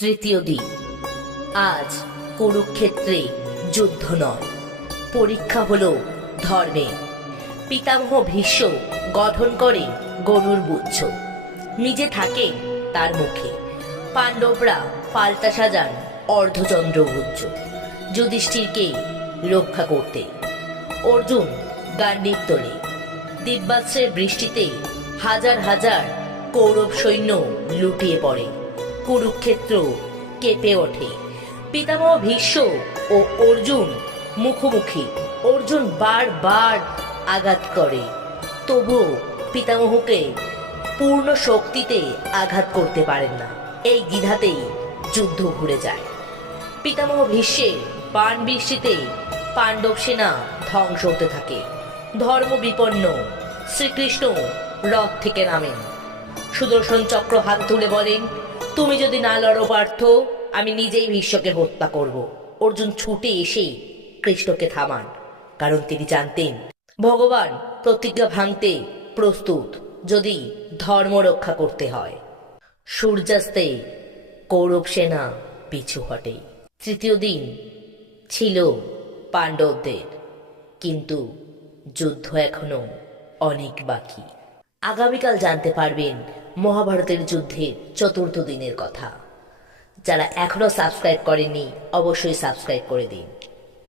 তৃতীয় দিন। আজ কুরুক্ষেত্রে যুদ্ধ নয়, পরীক্ষা হলো ধর্মের। পিতামহ ভীষ্ম গঠন করে গরুর গুচ্ছ, নিজে থাকে তার মুখে। পাণ্ডবরা পাল্টা সাজান অর্ধচন্দ্রভুজ যুধিষ্ঠিরকে রক্ষা করতে। অর্জুন গান্ডীব তোলে, দিব্যাস্ত্রের বৃষ্টিতে হাজার হাজার কৌরব সৈন্য লুটিয়ে পড়ে। কুরুক্ষেত্র কেঁপে ওঠে। পিতামহ ভীষ্ম ও অর্জুন মুখোমুখি। অর্জুন বারবার আঘাত করে, তবুও পিতামহকে পূর্ণ শক্তিতে আঘাত করতে পারেন না। এই দ্বিধাতেই যুদ্ধ ঘুরে যায়। পিতামহ ভীষ্মের বাণ বৃষ্টিতে পাণ্ডব সেনা ধ্বংস হতে থাকে। ধর্ম বিপন্ন শ্রীকৃষ্ণ রথ থেকে নামেন। সুদর্শন চক্র হাত তুলে বলেন, তুমি যদি না লড়ো পার্থ, আমি নিজেই ভীষ্মকে হত্যা করব। অর্জুন ছুটে এসে কৃষ্ণকে থামান, কারণ তিনি জানতেন ভগবান প্রতিজ্ঞা ভাঙতে প্রস্তুত যদি ধর্ম রক্ষা করতে হয়। সূর্যাস্তে কৌরব সেনা পিছু হটে। তৃতীয় দিন ছিল পাণ্ডবদের, কিন্তু যুদ্ধ এখনো অনেক বাকি। আগামীকাল জানতে পারবেন মহাভারতের যুদ্ধের চতুর্থ দিনের কথা। যারা এখনো সাবস্ক্রাইব করেননি, অবশ্যই সাবস্ক্রাইব করে দিন।